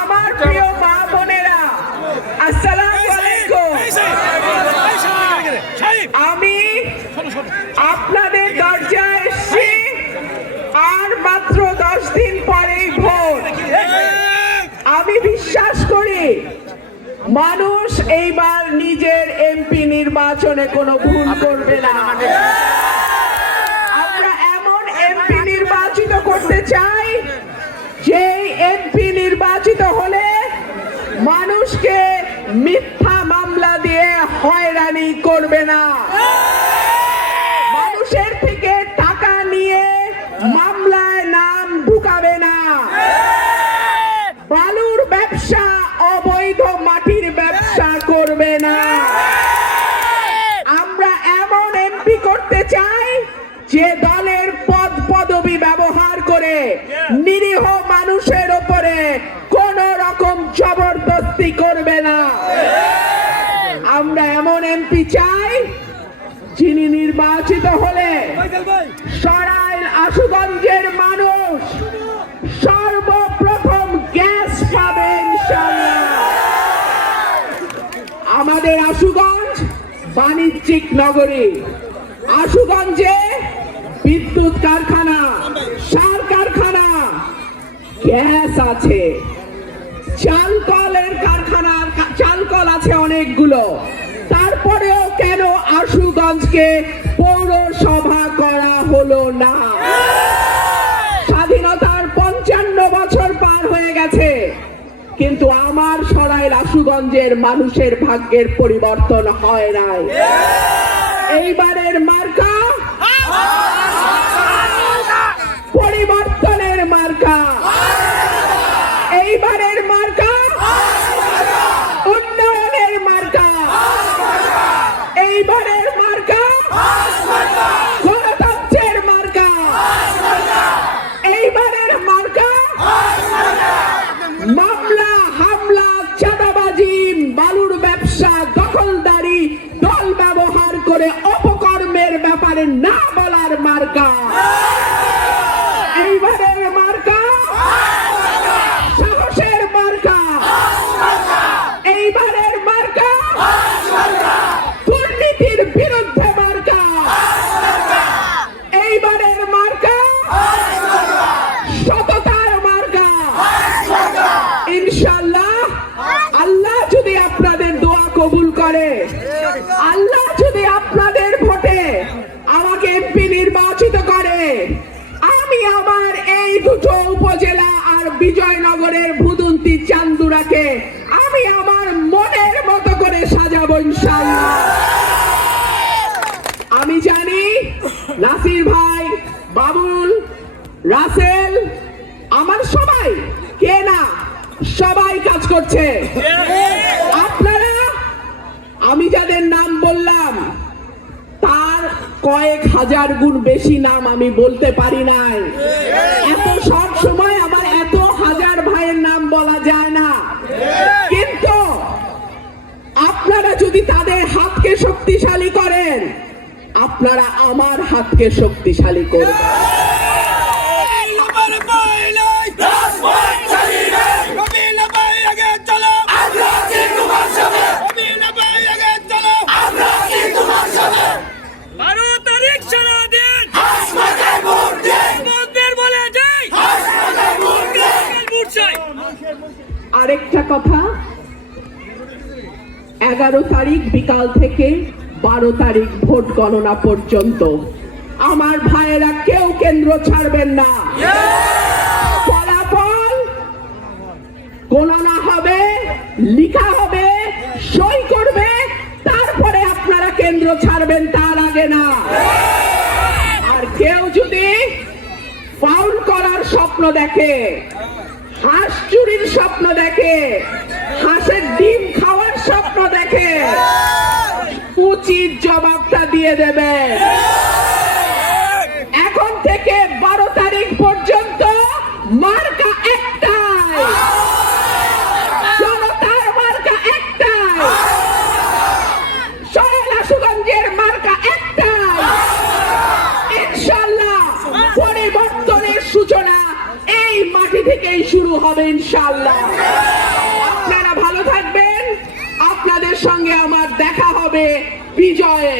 আমার প্রিয় মা বোনেরা, আসসালামু আলাইকুম। আমি আপনাদের দরজায় এসেছি, আর মাত্র 10 দিন পরেই ভোট। আমি বিশ্বাস করি মানুষ এইবার নিজের এমপি নির্বাচনে কোনো ভুল করবে না। আমরা এমন এমপি নির্বাচিত করতে চাই যে এমপি নির্বাচিত হলে মানুষকে মিথ্যা মামলা দিয়ে হয়রানি করবে না, মানুষের থেকে টাকা নিয়ে মামলায় নাম ঢুকাবে না, বালুর ব্যবসা, অবৈধ মাটির ব্যবসা করবে না। আমরা এমন এমপি করতে চাই যে দলের পদ পদবি ব্যবহার করে নিরীহ মানুষের উপরে কোন রকম জবরদস্তি করবে না। আমরা এমন এমপি চাই যিনি নির্বাচিত হলে সরাইল আশুগঞ্জের মানুষ সর্বপ্রথম গ্যাস পাবে ইনশাআল্লাহ। আমাদের আশুগঞ্জ বাণিজ্যিক নগরী, আশুগঞ্জে বিদ্যুৎ কারখানা, সার কারখানা, গ্যাস আছে, চালকলের কারখানা, চালকল আছে অনেকগুলো। তারপরেও কেন আশুগঞ্জকে পৌরসভা করা হলো না? স্বাধীনতার 55 বছর পার হয়ে গেছে, কিন্তু আমার সরাইল আশুগঞ্জের মানুষের ভাগ্যের পরিবর্তন হয় নাই। এইবারের মার্কা পরিবর্তনের মার্কা, এইবারের মার্কা উন্নয়নের মার্কা, এইবারের মার্কা গণতন্ত্রের মার্কা, এইবারের মার্কা মামলা, হামলা, চাঁদাবাজি, বালুর ব্যবসা, দখলদারি, দল ব্যবহার করে অপকর্মের ব্যাপারে না বলার মার্কা। এইবারের মার্কা সাহসের মার্কা, এইবারের মার্কা দুর্নীতির বিরুদ্ধে মার্কা, এইবারের মার্কা সততার মার্কা। ইনশাআল্লাহ আল্লাহ যদি আপনাদের দোয়া কবুল করে, আল্লাহ যদি আপনাদের ভোটে আমাকে এমপি নির্বাচিত করে, আমি আমার এই দুটো উপজেলা আর বিজয়নগরের ভুদুন্তি চান্দুরাকে আমি আমার মনের মতো করে সাজাবো ইনশাআল্লাহ। আমি জানি নাসির ভাই, বাবুল, রাসেল, আমার সবাই, কে না সবাই কাজ করছে। আপনারা, আমি যাদের নাম বললাম তার কয়েক হাজার গুণ বেশি নাম আমি বলতে পারি নাই। এত সব সময় আমার এত হাজার ভাইয়ের নাম বলা যায় না, কিন্তু আপনারা যদি তাদের হাতকে শক্তিশালী করেন, আপনারা আমার হাতকে শক্তিশালী করবেন। আরেকটা কথা, 11 তারিখ বিকাল থেকে 12 তারিখ ভোট গণনা পর্যন্ত আমার ভাইয়েরা কেউ কেন্দ্র ছাড়বেন না। ফলাফল গণনা হবে, লিখা হবে, সই করবে, তারপরে আপনারা কেন্দ্র ছাড়বেন, তার আগে না। আর কেউ যদি ফাউল করার স্বপ্ন দেখে, হাঁস চুরির স্বপ্ন দেখে, হাঁসের ডিম খাওয়ার স্বপ্ন দেখে, উচিত জবাবটা দিয়ে দেবে। এখন থেকে 12 তারিখ পর্যন্ত মার্কা একটাই, জনতার মার্কা একটাই, সরাইল আশুগঞ্জের মার্কা একটাই। ইনশাআল্লাহ পরিবর্তনের সূচনা এই মাটি থেকেই শুরু হবে ইনশাআল্লাহ। আপনারা ভালো থাকবেন, আপনাদের সঙ্গে আমার দেখা হবে বিজয়ে।